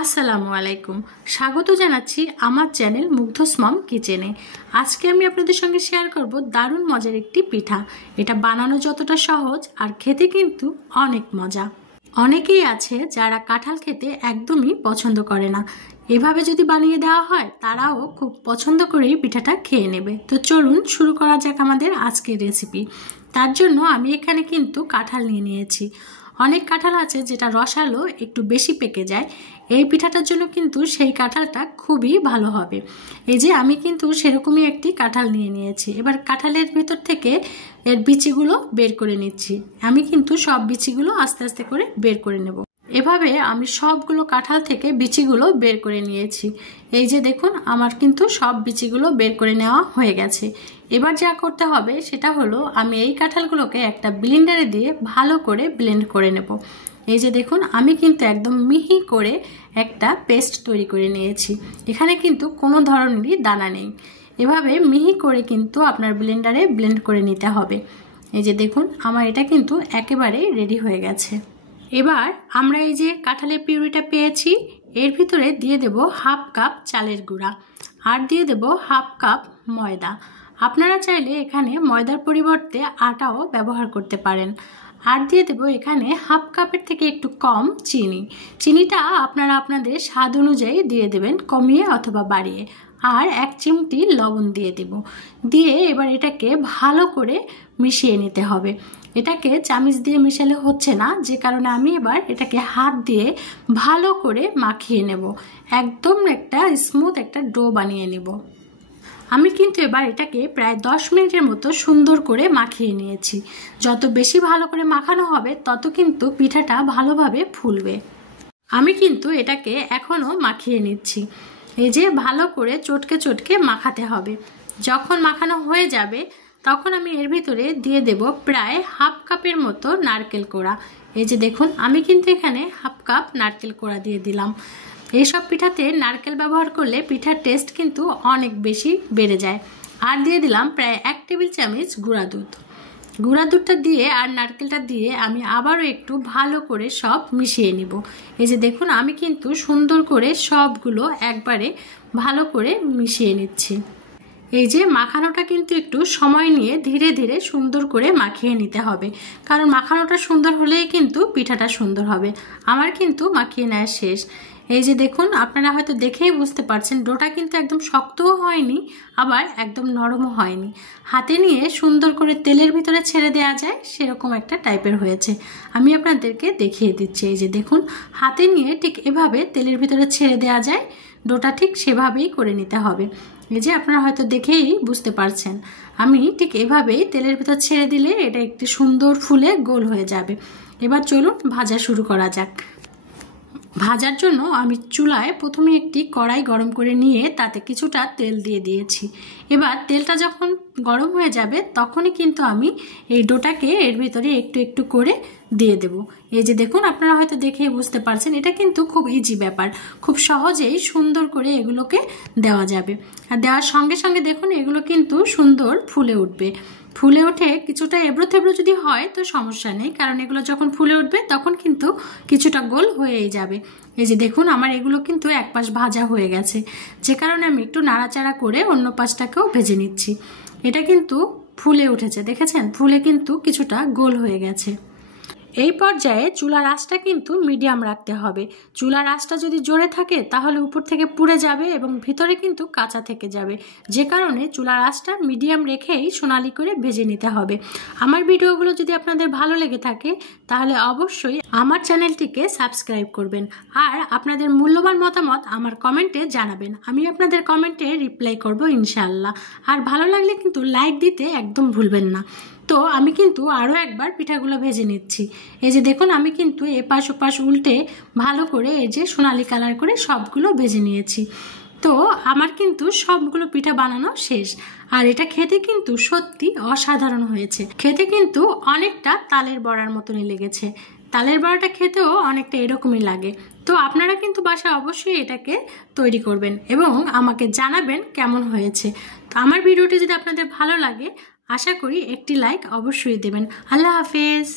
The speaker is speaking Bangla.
আসসালামু আলাইকুম। স্বাগত জানাচ্ছি আমার চ্যানেল মুগ্ধস মম কিচেনে। আজকে আমি আপনাদের সঙ্গে শেয়ার করব দারুণ মজার একটি পিঠা। এটা বানানো যতটা সহজ আর খেতে কিন্তু অনেক মজা। অনেকেই আছে যারা কাঁঠাল খেতে একদমই পছন্দ করে না, এভাবে যদি বানিয়ে দেওয়া হয় তারাও খুব পছন্দ করেই পিঠাটা খেয়ে নেবে। তো চলুন শুরু করা যাক আমাদের আজকের রেসিপি। তার জন্য আমি এখানে কিন্তু কাঁঠাল নিয়েছি। অনেক কাঁঠাল আছে যেটা রসালো একটু বেশি পেকে যায়, এই পিঠাটার জন্য কিন্তু সেই কাঁঠালটা খুবই ভালো হবে। এই যে আমি কিন্তু সেরকমই একটি কাঁঠাল নিয়েছি। এবার কাঁঠালের ভিতর থেকে এর বিচিগুলো বের করে নিচ্ছি। আমি কিন্তু সব বিচিগুলো আস্তে আস্তে করে বের করে নেব। এভাবে আমি সবগুলো কাঁঠাল থেকে বিচিগুলো বের করে নিয়েছি। এই যে দেখুন, আমার কিন্তু সব বিচিগুলো বের করে নেওয়া হয়ে গেছে। এবার যা করতে হবে সেটা হলো আমি এই কাঁঠালগুলোকে একটা ব্লেন্ডারে দিয়ে ভালো করে ব্লেন্ড করে নেব। এই যে দেখুন, আমি কিন্তু একদম মিহি করে একটা পেস্ট তৈরি করে নিয়েছি। এখানে কিন্তু কোনো ধরনেরই দানা নেই। এভাবে মিহি করে কিন্তু আপনার ব্লেন্ডারে ব্লেন্ড করে নিতে হবে। এই যে দেখুন, আমার এটা কিন্তু একেবারে রেডি হয়ে গেছে। এবার আমরা এই যে কাঁঠালের পিউরিটা পেয়েছি, এর ভিতরে দিয়ে দেব হাফ কাপ চালের গুঁড়া আর দিয়ে দেব হাফ কাপ ময়দা। আপনারা চাইলে এখানে ময়দার পরিবর্তে আটাও ব্যবহার করতে পারেন। আর দিয়ে দেব এখানে হাফ কাপের থেকে একটু কম চিনি। চিনিটা আপনারা আপনাদের স্বাদ অনুযায়ী দিয়ে দেবেন, কমিয়ে অথবা বাড়িয়ে। আর 1 চিমটি লবণ দিয়ে দেব। দিয়ে এবার এটাকে ভালো করে মিশিয়ে নিতে হবে। এটাকে চামচ দিয়ে মিশালে হচ্ছে না, যে কারণে আমি এবার এটাকে হাত দিয়ে ভালো করে মাখিয়ে নেব। একদম একটা স্মুথ একটা ডো বানিয়ে নেব। আমি কিন্তু এবার এটাকে প্রায় 10 মিনিটের মতো সুন্দর করে মাখিয়ে নিয়েছি। যত বেশি ভালো করে মাখানো হবে তত কিন্তু পিঠাটা ভালোভাবে ফুলবে। আমি কিন্তু এটাকে এখনও মাখিয়ে নিচ্ছি। এই যে ভালো করে চটকে চটকে মাখাতে হবে। যখন মাখানো হয়ে যাবে তখন আমি এর ভিতরে দিয়ে দেব প্রায় হাফ কাপের মতো নারকেল কোড়া। এই যে দেখুন, আমি কিন্তু এখানে হাফ কাপ নারকেল কোড়া দিয়ে দিলাম। এইসব পিঠাতে নারকেল ব্যবহার করলে পিঠার টেস্ট কিন্তু অনেক বেশি বেড়ে যায়। আর দিয়ে দিলাম প্রায় 1 টেবিল চামচ গুঁড়া দুধ। গুঁড়া দুধটা দিয়ে আর নারকেলটা দিয়ে আমি আবারও একটু ভালো করে সব মিশিয়ে নিব। এই যে দেখুন, আমি কিন্তু সুন্দর করে সবগুলো একবারে ভালো করে মিশিয়ে নিচ্ছি। এই যে মাখানোটা কিন্তু একটু সময় নিয়ে ধীরে ধীরে সুন্দর করে মাখিয়ে নিতে হবে, কারণ মাখানোটা সুন্দর হলেই কিন্তু পিঠাটা সুন্দর হবে। আমার কিন্তু মাখিয়ে নেওয়া শেষ। এই যে দেখুন, আপনারা হয়তো দেখেই বুঝতে পারছেন ডোটা কিন্তু একদম শক্তও হয়নি, আবার একদম নরমও হয়নি। হাতে নিয়ে সুন্দর করে তেলের ভিতরে ছেড়ে দেওয়া যায় সেরকম একটা টাইপের হয়েছে। আমি আপনাদেরকে দেখিয়ে দিচ্ছি। এই যে দেখুন, হাতে নিয়ে ঠিক এভাবে তেলের ভিতরে ছেড়ে দেওয়া যায়, ডোটা ঠিক সেভাবেই করে নিতে হবে। এই যে আপনারা হয়তো দেখেই বুঝতে পারছেন, আমি ঠিক এভাবেই তেলের ভিতর ছেড়ে দিলে এটা একটি সুন্দর ফুলে গোল হয়ে যাবে। এবার চলুন ভাজা শুরু করা যাক। ভাজার জন্য আমি চুলায় প্রথমে একটি কড়াই গরম করে নিয়ে তাতে কিছুটা তেল দিয়ে দিয়েছি। এবার তেলটা যখন গরম হয়ে যাবে তখনই কিন্তু আমি এই ডোটাকে এর ভিতরে একটু একটু করে দিয়ে দেব। এই যে দেখুন, আপনারা হয়তো দেখেই বুঝতে পারছেন এটা কিন্তু খুব ইজি ব্যাপার, খুব সহজেই সুন্দর করে এগুলোকে দেওয়া যাবে। আর দেওয়ার সঙ্গে সঙ্গে দেখুন এগুলো কিন্তু সুন্দর ফুলে উঠবে। ফুলে ওঠে কিছুটা এবড়ো থেবড়ো যদি হয় তো সমস্যা নেই, কারণ এগুলো যখন ফুলে উঠবে তখন কিন্তু কিছুটা গোল হয়েই যাবে। এই যে দেখুন, আমার এগুলো কিন্তু এক পাশ ভাজা হয়ে গেছে, যে কারণে আমি একটু নাড়াচাড়া করে অন্য পাশটাকেও ভেজে নিচ্ছি। এটা কিন্তু ফুলে উঠেছে, দেখেছেন, ফুলে কিন্তু কিছুটা গোল হয়ে গেছে। এই পর্যায়ে চুলার আঁচটা কিন্তু মিডিয়াম রাখতে হবে। চুলার আঁচটা যদি জোরে থাকে তাহলে উপর থেকে পুড়ে যাবে এবং ভিতরে কিন্তু কাঁচা থেকে যাবে, যে কারণে চুলার আঁচটা মিডিয়াম রেখেই সোনালি করে ভেজে নিতে হবে। আমার ভিডিওগুলো যদি আপনাদের ভালো লেগে থাকে তাহলে অবশ্যই আমার চ্যানেলটিকে সাবস্ক্রাইব করবেন আর আপনাদের মূল্যবান মতামত আমার কমেন্টে জানাবেন। আমি আপনাদের কমেন্টে রিপ্লাই করব ইনশাআল্লাহ। আর ভালো লাগলে কিন্তু লাইক দিতে একদম ভুলবেন না। তো আমি কিন্তু আরও একবার পিঠাগুলো ভেজে নিচ্ছি। এই যে দেখুন, আমি কিন্তু এপাশ ওপাশ উল্টে ভালো করে এই যে সোনালি কালার করে সবগুলো ভেজে নিয়েছি। তো আমার কিন্তু সবগুলো পিঠা বানানো শেষ। আর এটা খেতে কিন্তু সত্যি অসাধারণ হয়েছে। খেতে কিন্তু অনেকটা তালের বড়ার মতনই লেগেছে। তালের বড়াটা খেতেও অনেকটা এরকমই লাগে। তো আপনারা কিন্তু বাসায় অবশ্যই এটাকে তৈরি করবেন এবং আমাকে জানাবেন কেমন হয়েছে। তো আমার ভিডিওটি যদি আপনাদের ভালো লাগে আশা করি একটি লাইক অবশ্যই দেবেন। আল্লাহ হাফেজ।